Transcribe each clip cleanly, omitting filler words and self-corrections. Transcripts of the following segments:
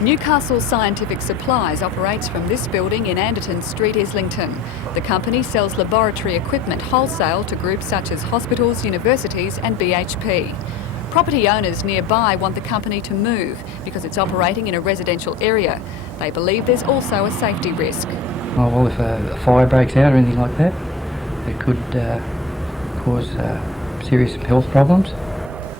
Newcastle Scientific Supplies operates from this building in Anderton Street, Islington. The company sells laboratory equipment wholesale to groups such as hospitals, universities and BHP. Property owners nearby want the company to move because it's operating in a residential area. They believe there's also a safety risk. Oh, well, if a fire breaks out or anything like that, it could cause serious health problems.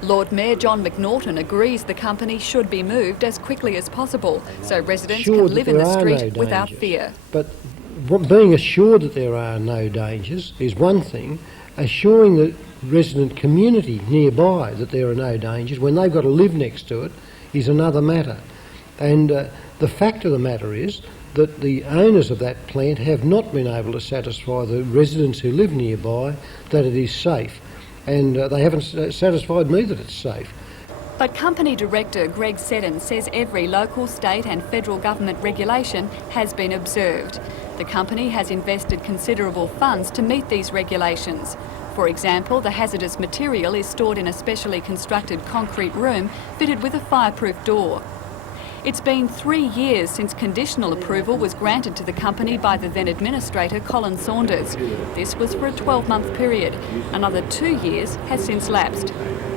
Lord Mayor John McNaughton agrees the company should be moved as quickly as possible so residents can live in the street without fear. But being assured that there are no dangers is one thing. Assuring the resident community nearby that there are no dangers when they've got to live next to it is another matter. And the fact of the matter is that the owners of that plant have not been able to satisfy the residents who live nearby that it is safe. And they haven't satisfied me that it's safe. But Company Director Greg Seddon says every local, state and federal government regulation has been observed. The company has invested considerable funds to meet these regulations. For example, the hazardous material is stored in a specially constructed concrete room fitted with a fireproof door. It's been 3 years since conditional approval was granted to the company by the then Administrator Colin Saunders. This was for a 12-month period. Another 2 years has since lapsed.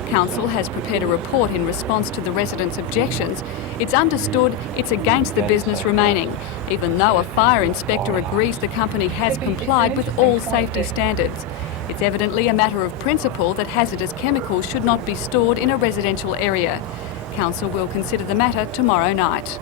Council has prepared a report in response to the residents' objections. It's understood it's against the business remaining, even though a fire inspector agrees the company has complied with all safety standards. It's evidently a matter of principle that hazardous chemicals should not be stored in a residential area. Council will consider the matter tomorrow night.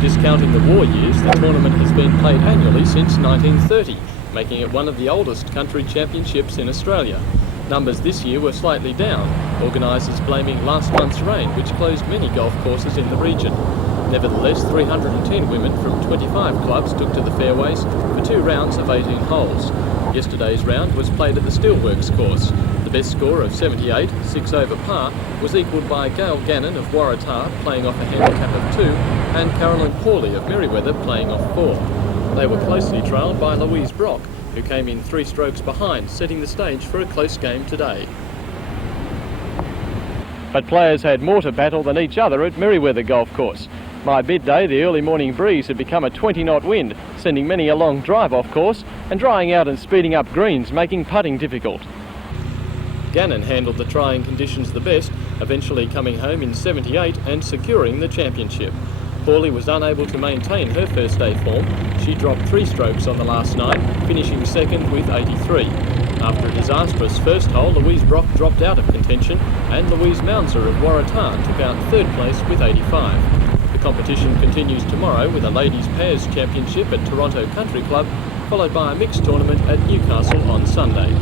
Discounting the war years, the tournament has been played annually since 1930, making it one of the oldest country championships in Australia. Numbers this year were slightly down, organisers blaming last month's rain, which closed many golf courses in the region. Nevertheless, 310 women from 25 clubs took to the fairways for 2 rounds of 18 holes. Yesterday's round was played at the Steelworks course. The best score of 78, 6 over par, was equalled by Gail Gannon of Waratah playing off a handicap of 2 and Carolyn Pawley of Merewether playing off 4. They were closely trailed by Louise Brock, who came in 3 strokes behind, setting the stage for a close game today. But players had more to battle than each other at Merewether Golf Course. By midday, the early morning breeze had become a 20-knot wind, sending many a long drive off course and drying out and speeding up greens, making putting difficult. Gannon handled the trying conditions the best, eventually coming home in 78 and securing the championship. Pawley was unable to maintain her first day form. She dropped 3 strokes on the last night, finishing second with 83. After a disastrous first hole, Louise Brock dropped out of contention and Louise Mounser of Waratah took out 3rd place with 85. The competition continues tomorrow with a Ladies Pairs Championship at Toronto Country Club, followed by a mixed tournament at Newcastle on Sunday.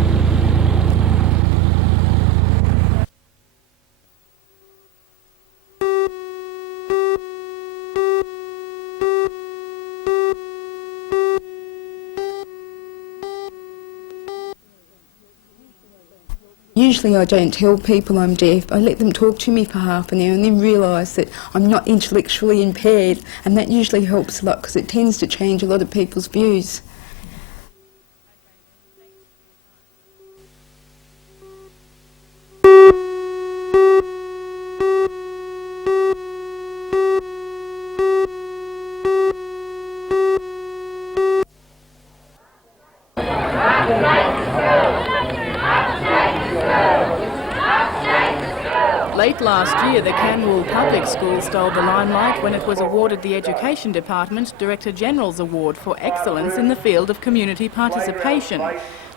Usually I don't tell people I'm deaf. I let them talk to me for half an hour and then realise that I'm not intellectually impaired, and that usually helps a lot because it tends to change a lot of people's views. Late last year, the Kanwal Public School stole the limelight when it was awarded the Education Department Director-General's Award for Excellence in the field of community participation.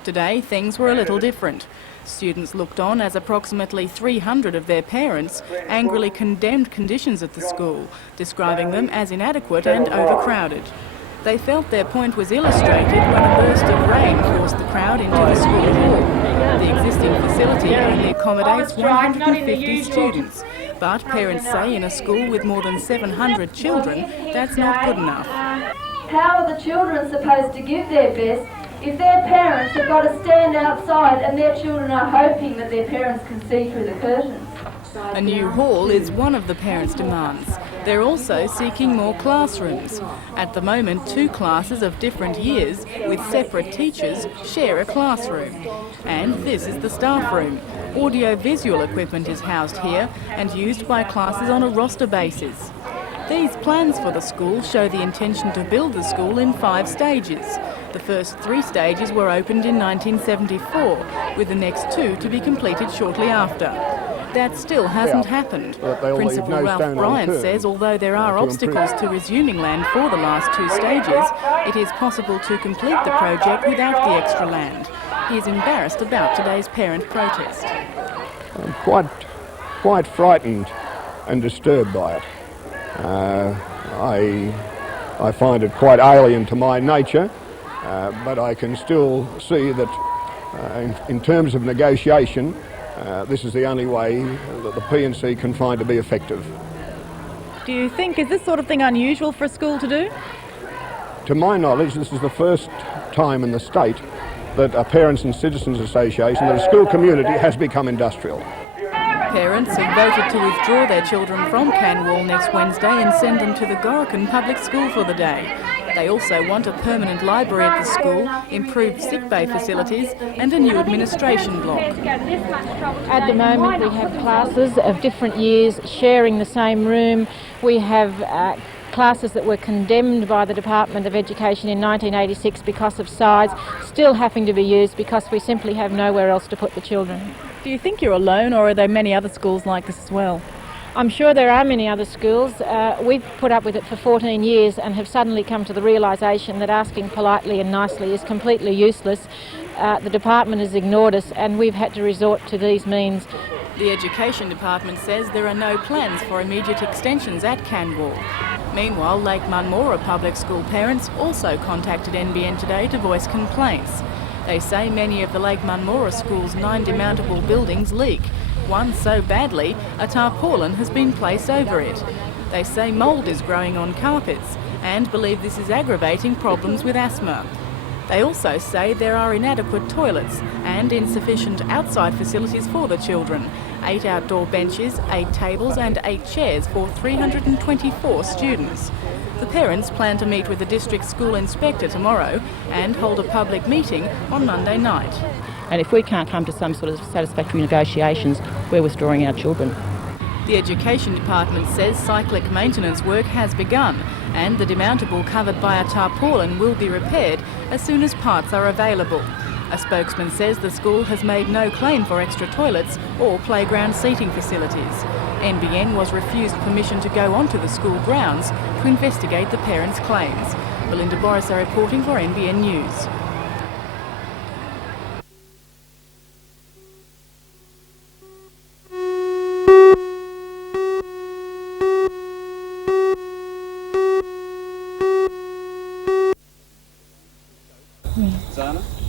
Today, things were a little different. Students looked on as approximately 300 of their parents angrily condemned conditions at the school, describing them as inadequate and overcrowded. They felt their point was illustrated when a burst of rain forced the crowd into the school hall. The existing facility only accommodates 150 students, but parents say in a school with more than 700 children, that's not good enough. How are the children supposed to give their best if their parents have got to stand outside and their children are hoping that their parents can see through the curtains? A new hall is one of the parents' demands. They're also seeking more classrooms. At the moment, 2 classes of different years with separate teachers share a classroom. And this is the staff room. Audio-visual equipment is housed here and used by classes on a roster basis. These plans for the school show the intention to build the school in 5 stages. The first 3 stages were opened in 1974, with the next 2 to be completed shortly after. That still hasn't happened. Principal Ralph Bryant says although there are obstacles to resuming land for the last 2 stages, it is possible to complete the project without the extra land. He is embarrassed about today's parent protest. I'm quite frightened and disturbed by it. I find it quite alien to my nature, but I can still see that in terms of negotiation, this is the only way that the P&C can find to be effective. Do you think, is this sort of thing unusual for a school to do? To my knowledge, this is the first time in the state that a Parents and Citizens Association, that a school community has become industrial. Parents have voted to withdraw their children from Kanwal next Wednesday and send them to the Gorican Public School for the day. They also want a permanent library at the school, improved sick bay facilities and a new administration block. At the moment we have classes of different years sharing the same room. We have classes that were condemned by the Department of Education in 1986 because of size, still having to be used because we simply have nowhere else to put the children. Do you think you're alone, or are there many other schools like this as well? I'm sure there are many other schools. We've put up with it for 14 years and have suddenly come to the realisation that asking politely and nicely is completely useless. The department has ignored us and we've had to resort to these means. The Education Department says there are no plans for immediate extensions at Kanwal. Meanwhile, Lake Munmora public school parents also contacted NBN today to voice complaints. They say many of the Lake Munmora school's 9 demountable buildings leak. One so badly, a tarpaulin has been placed over it. They say mould is growing on carpets and believe this is aggravating problems with asthma. They also say there are inadequate toilets and insufficient outside facilities for the children. 8 outdoor benches, 8 tables and 8 chairs for 324 students. The parents plan to meet with the district school inspector tomorrow and hold a public meeting on Monday night. And if we can't come to some sort of satisfactory negotiations, we're withdrawing our children. The Education Department says cyclic maintenance work has begun and the demountable covered by a tarpaulin will be repaired as soon as parts are available. A spokesman says the school has made no claim for extra toilets or playground seating facilities. NBN was refused permission to go onto the school grounds to investigate the parents' claims. Belinda Borisar reporting for NBN News.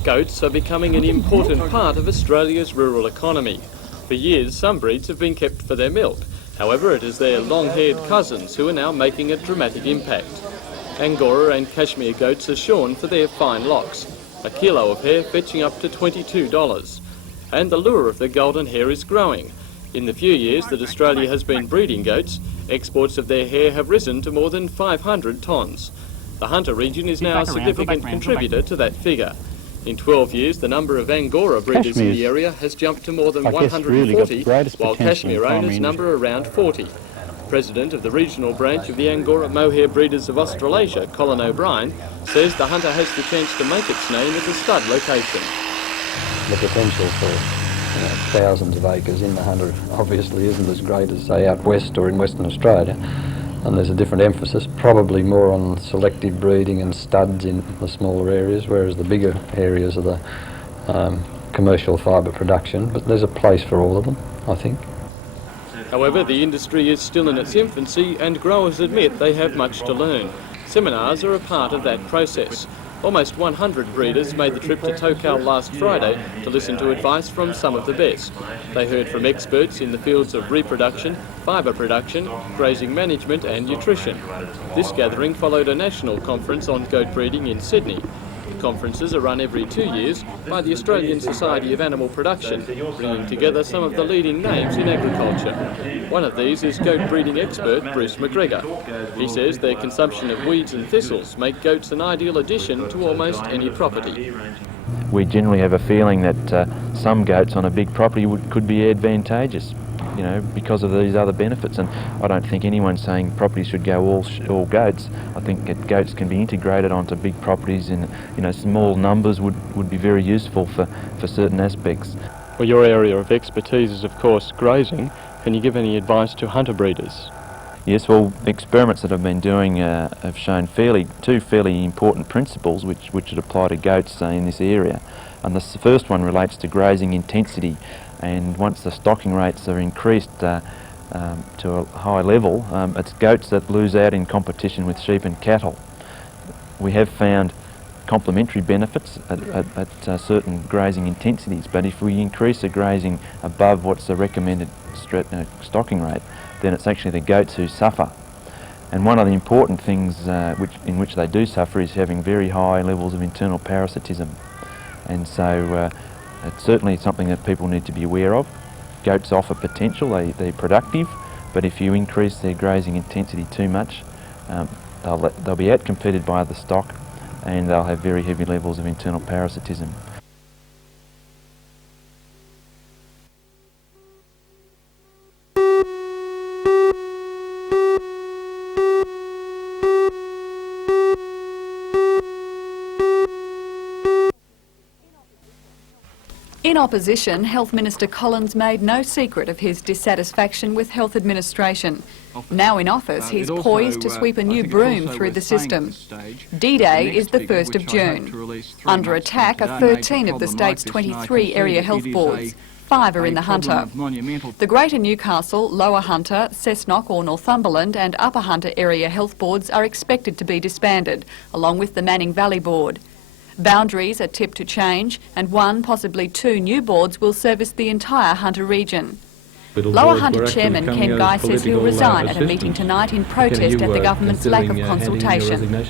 Goats are becoming an important part of Australia's rural economy. For years, some breeds have been kept for their milk. However, it is their long-haired cousins who are now making a dramatic impact. Angora and Cashmere goats are shorn for their fine locks, a kilo of hair fetching up to $22. And the lure of the golden hair is growing. In the few years that Australia has been breeding goats, exports of their hair have risen to more than 500 tonnes. The Hunter region is now a significant contributor to that figure. In 12 years, the number of Angora breeders in the area has jumped to more than 140, while Cashmere owners number around 40. President of the regional branch of the Angora Mohair Breeders of Australasia, Colin O'Brien, says the Hunter has the chance to make its name as a stud location. The potential for thousands of acres in the Hunter obviously isn't as great as, say, out west or in Western Australia. And there's a different emphasis, probably more on selective breeding and studs in the smaller areas, whereas the bigger areas are the commercial fibre production. But there's a place for all of them, I think. However, the industry is still in its infancy and growers admit they have much to learn. Seminars are a part of that process. Almost 100 breeders made the trip to Tokal last Friday to listen to advice from some of the best. They heard from experts in the fields of reproduction, fibre production, grazing management and nutrition. This gathering followed a national conference on goat breeding in Sydney. The conferences are run every 2 years by the Australian Society of Animal Production, bringing together some of the leading names in agriculture. One of these is goat breeding expert Bruce McGregor. He says their consumption of weeds and thistles make goats an ideal addition to almost any property. We generally have a feeling that some goats on a big property could be advantageous, you know, because of these other benefits. And I don't think anyone's saying properties should go all goats. I think that goats can be integrated onto big properties, and you know, small numbers would be very useful for certain aspects. Well, your area of expertise is, of course, grazing. Can you give any advice to hunter breeders? Yes, well, experiments that I've been doing have shown two fairly important principles which would apply to goats in this area. And the first one relates to grazing intensity, and once the stocking rates are increased to a high level, it's goats that lose out in competition with sheep and cattle. We have found complementary benefits at certain grazing intensities, but if we increase the grazing above what's the recommended stocking rate, then it's actually the goats who suffer. And one of the important things in which they do suffer is having very high levels of internal parasitism. And so it's certainly something that people need to be aware of. Goats offer potential, they're productive, but if you increase their grazing intensity too much, they'll be outcompeted by other stock, and they'll have very heavy levels of internal parasitism. In opposition, Health Minister Collins made no secret of his dissatisfaction with health administration. Now in office, he's poised to sweep a new broom through the system. D-Day is the 1st of June. Under attack are 13 of the state's 23 area health boards. 5 are in the Hunter. The Greater Newcastle, Lower Hunter, Cessnock or Northumberland and Upper Hunter area health boards are expected to be disbanded, along with the Manning Valley Board. Boundaries are tipped to change, and 1, possibly 2 new boards will service the entire Hunter region. Lower Hunter Chairman Ken Guy says he'll resign at a meeting tonight in protest at the government's lack of consultation.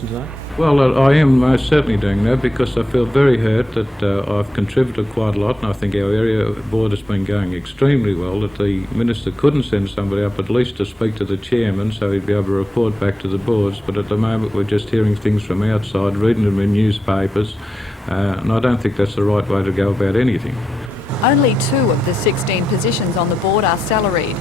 Well, I am most certainly doing that because I feel very hurt that I've contributed quite a lot, and I think our area board has been going extremely well, that the Minister couldn't send somebody up at least to speak to the Chairman so he'd be able to report back to the boards, but at the moment we're just hearing things from outside, reading them in newspapers, and I don't think that's the right way to go about anything. Only 2 of the 16 positions on the board are salaried.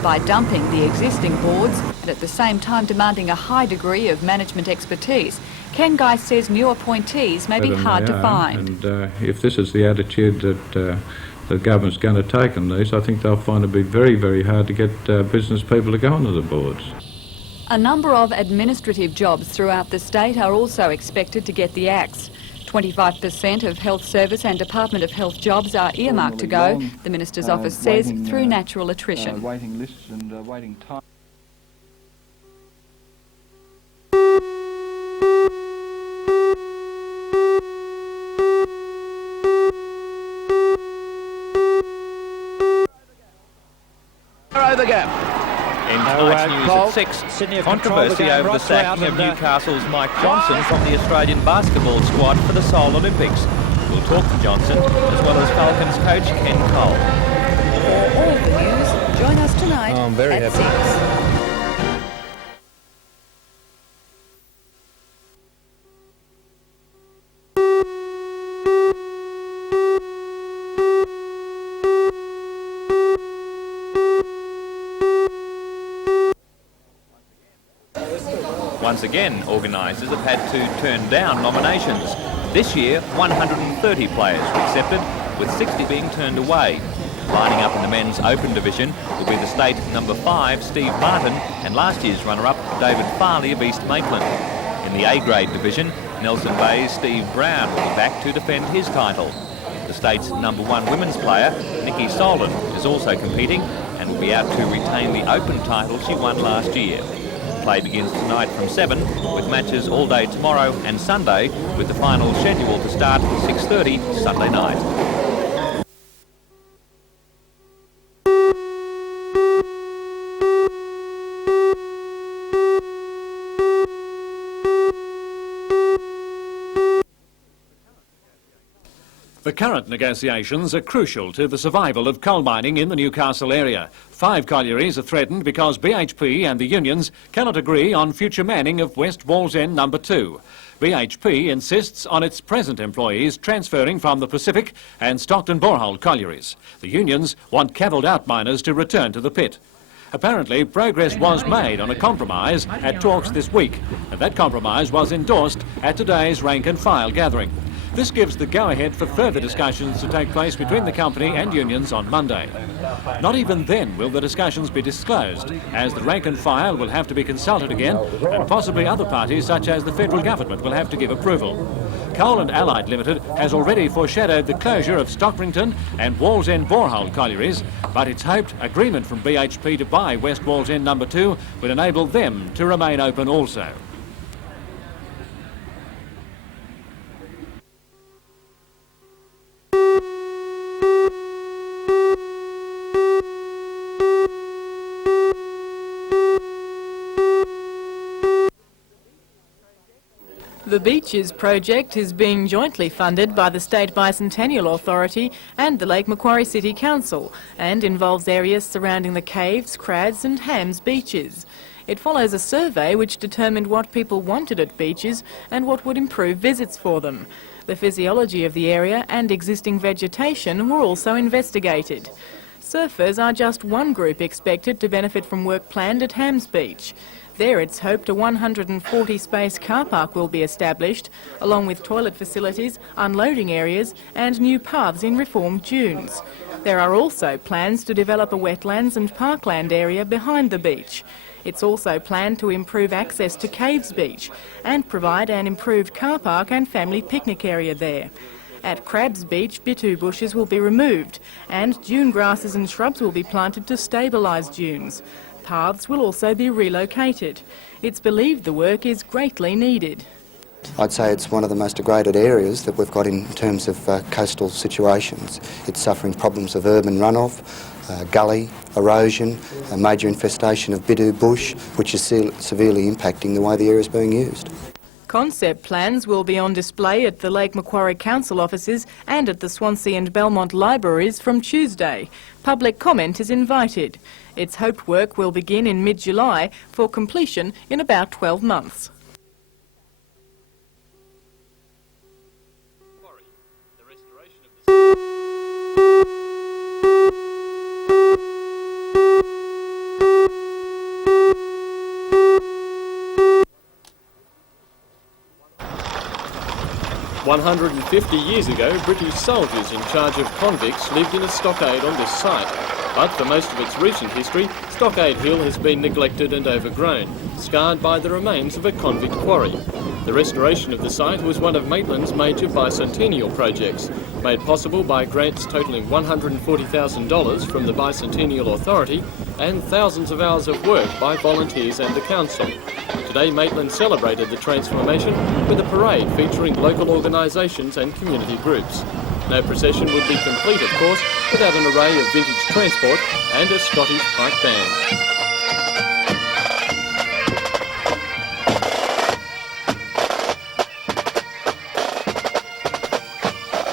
By dumping the existing boards and at the same time demanding a high degree of management expertise, Ken Guy says new appointees may be hard to find. And if this is the attitude that the government's going to take on these, I think they'll find it be very, very hard to get business people to go onto the boards. A number of administrative jobs throughout the state are also expected to get the axe. 25% of health service and Department of Health jobs are earmarked to go, the Minister's office says, through natural attrition. Waiting lists and waiting time. Narrow the gap. In tonight's news at 6, controversy over the sacking of Newcastle's Mike Johnson from the Australian basketball squad for the Seoul Olympics. We'll talk to Johnson as well as Falcons coach Ken Cole. For all the news, join us tonight I'm very at happy. 6. Once again, organisers have had to turn down nominations. This year, 130 players were accepted, with 60 being turned away. Lining up in the men's open division will be the state number 5, Steve Martin, and last year's runner-up, David Farley of East Maitland. In the A-grade division, Nelson Bay's Steve Brown will be back to defend his title. The state's number 1 women's player, Nikki Solon, is also competing and will be out to retain the open title she won last year. Play begins tonight from 7, with matches all day tomorrow and Sunday, with the final scheduled to start at 6:30 Sunday night. The current negotiations are crucial to the survival of coal mining in the Newcastle area. 5 collieries are threatened because BHP and the unions cannot agree on future manning of West Wallsend No. 2. BHP insists on its present employees transferring from the Pacific and Stockton borehole collieries. The unions want cavilled out miners to return to the pit. Apparently, progress was made on a compromise at talks this week, and that compromise was endorsed at today's rank and file gathering. This gives the go-ahead for further discussions to take place between the company and unions on Monday. Not even then will the discussions be disclosed, as the rank and file will have to be consulted again, and possibly other parties such as the federal government will have to give approval. Coal and Allied Limited has already foreshadowed the closure of Stockrington and Wallsend borehole collieries, but it's hoped agreement from BHP to buy West Wallsend No. 2 will enable them to remain open also. The Beaches project is being jointly funded by the State Bicentennial Authority and the Lake Macquarie City Council and involves areas surrounding the Caves, Crads and Hams beaches. It follows a survey which determined what people wanted at beaches and what would improve visits for them. The physiology of the area and existing vegetation were also investigated. Surfers are just one group expected to benefit from work planned at Hams Beach. There it's hoped a 140-space car park will be established, along with toilet facilities, unloading areas and new paths in reformed dunes. There are also plans to develop a wetlands and parkland area behind the beach. It's also planned to improve access to Caves Beach and provide an improved car park and family picnic area there. At Crabs Beach, bitu bushes will be removed and dune grasses and shrubs will be planted to stabilise dunes. Paths will also be relocated. It's believed the work is greatly needed. I'd say it's one of the most degraded areas that we've got in terms of coastal situations. It's suffering problems of urban runoff, gully erosion, a major infestation of bitu bush, which is severely impacting the way the area is being used. Concept plans will be on display at the Lake Macquarie Council offices and at the Swansea and Belmont libraries from Tuesday. Public comment is invited. It's hoped work will begin in mid-July for completion in about 12 months. 150 years ago, British soldiers in charge of convicts lived in a stockade on this site. But for most of its recent history, Stockade Hill has been neglected and overgrown, scarred by the remains of a convict quarry. The restoration of the site was one of Maitland's major bicentennial projects, made possible by grants totalling $140,000 from the Bicentennial Authority and thousands of hours of work by volunteers and the council. Today, Maitland celebrated the transformation with a parade featuring local organisations and community groups. No procession would be complete, of course, without an array of vintage transport and a Scottish pipe band.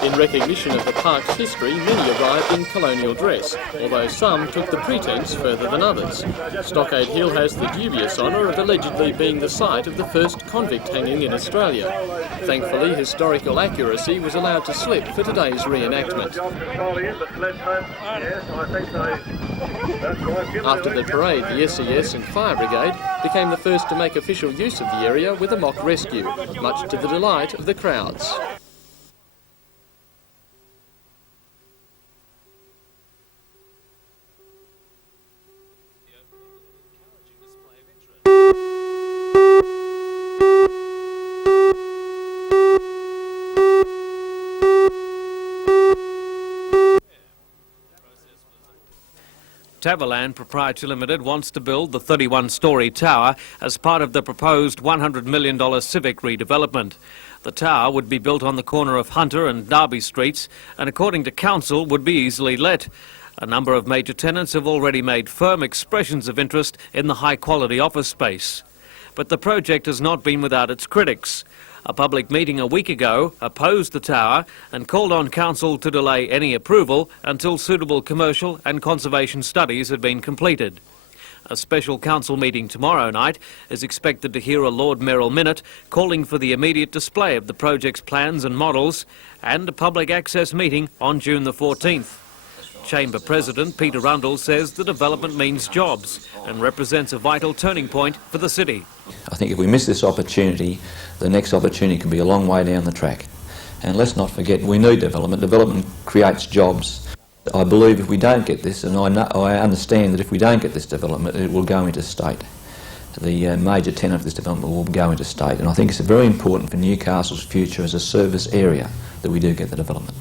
In recognition of the park's history, many arrived in colonial dress, although some took the pretence further than others. Stockade Hill has the dubious honour of allegedly being the site of the first convict hanging in Australia. Thankfully, historical accuracy was allowed to slip for today's reenactment. After the parade, the SES and Fire Brigade became the first to make official use of the area with a mock rescue, much to the delight of the crowds. Tavaland Proprietary Limited wants to build the 31-storey tower as part of the proposed $100 million Civic redevelopment. The tower would be built on the corner of Hunter and Derby Streets and, according to council, would be easily let. A number of major tenants have already made firm expressions of interest in the high-quality office space. But the project has not been without its critics. A public meeting a week ago opposed the tower and called on council to delay any approval until suitable commercial and conservation studies had been completed. A special council meeting tomorrow night is expected to hear a Lord Mayoral minute calling for the immediate display of the project's plans and models, and a public access meeting on June the 14th. Chamber President Peter Rundle says the development means jobs and represents a vital turning point for the city. I think if we miss this opportunity, the next opportunity can be a long way down the track. And let's not forget, we need development. Development creates jobs. I believe if we don't get this, and I understand that if we don't get this development, it will go into state. The major tenant of this development will go into state, and I think it's very important for Newcastle's future as a service area that we do get the development.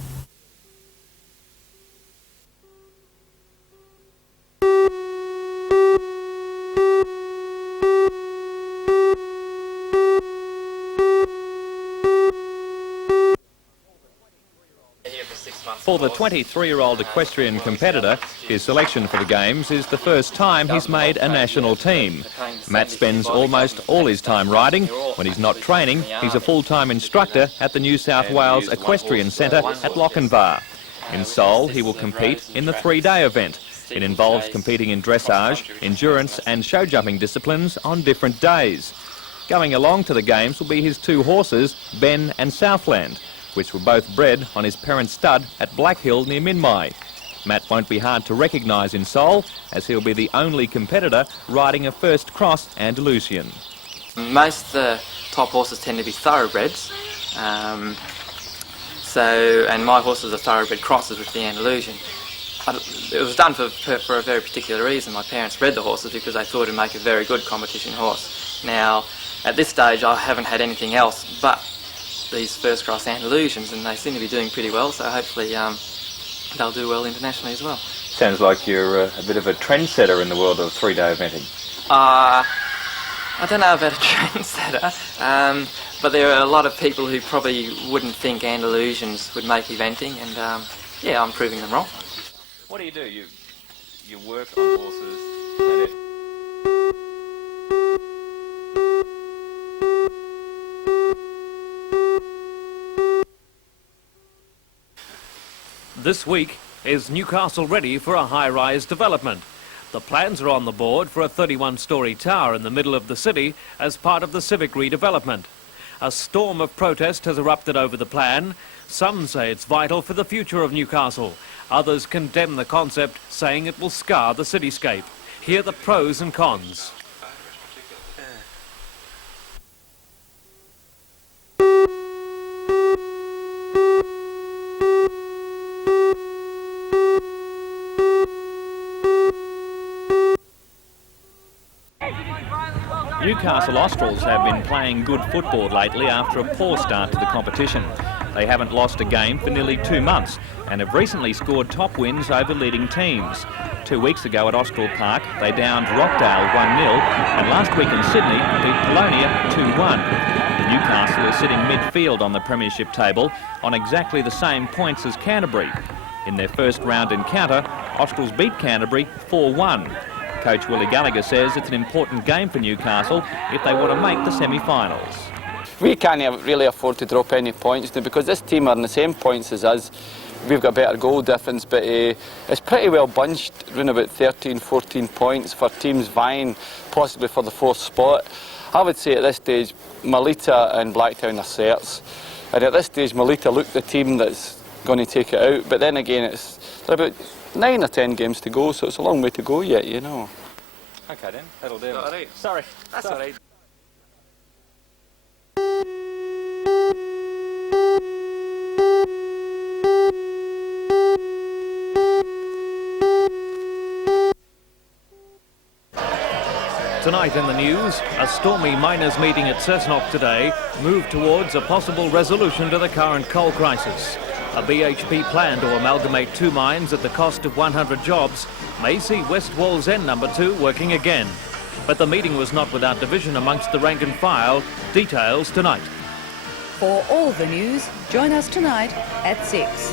For the 23-year-old equestrian competitor, his selection for the Games is the first time he's made a national team. Matt spends almost all his time riding. When he's not training, he's a full-time instructor at the New South Wales Equestrian Centre at Lochinvar. In Seoul, he will compete in the 3-day event. It involves competing in dressage, endurance and show jumping disciplines on different days. Going along to the Games will be his 2 horses, Ben and Southland, which were both bred on his parents' stud at Black Hill near Minmai. Matt won't be hard to recognise in Seoul, as he'll be the only competitor riding a first cross Andalusian. Most of the top horses tend to be thoroughbreds, and my horses are thoroughbred crosses with the Andalusian. It was done for a very particular reason. My parents bred the horses because they thought it'd make a very good competition horse. Now, at this stage I haven't had anything else but these first cross Andalusians, and they seem to be doing pretty well, so hopefully they'll do well internationally as well. Sounds like you're a bit of a trendsetter in the world of 3-day eventing. I don't know about a trendsetter, but there are a lot of people who probably wouldn't think Andalusians would make eventing, and yeah, I'm proving them wrong. What do? You work on horses and This week, is Newcastle ready for a high-rise development? The plans are on the board for a 31-storey tower in the middle of the city as part of the Civic redevelopment. A storm of protest has erupted over the plan. Some say it's vital for the future of Newcastle. Others condemn the concept, saying it will scar the cityscape. Here are the pros and cons. Newcastle Australs have been playing good football lately after a poor start to the competition. They haven't lost a game for nearly 2 months and have recently scored top wins over leading teams. 2 weeks ago at Austral Park, they downed Rockdale 1-0, and last week in Sydney beat Polonia 2-1. Newcastle is sitting midfield on the premiership table on exactly the same points as Canterbury. In their first round encounter, Australs beat Canterbury 4-1. Coach Willie Gallagher says it's an important game for Newcastle if they want to make the semi-finals. We can't really afford to drop any points now because this team are on the same points as us. We've got a better goal difference, but it's pretty well bunched, around about 13, 14 points for teams vying possibly for the 4th spot. I would say at this stage, Melita and Blacktown are certs. And at this stage, Melita look the team that's going to take it out. But then again, they're about 9 or 10 games to go, so it's a long way to go yet, you know. OK then, that'll do. All right. Sorry. That's all right. Tonight in the news, a stormy miners' meeting at Cessnock today moved towards a possible resolution to the current coal crisis. A BHP plan to amalgamate 2 mines at the cost of 100 jobs may see West Wallsend No. 2 working again. But the meeting was not without division amongst the rank and file. Details tonight. For all the news, join us tonight at 6.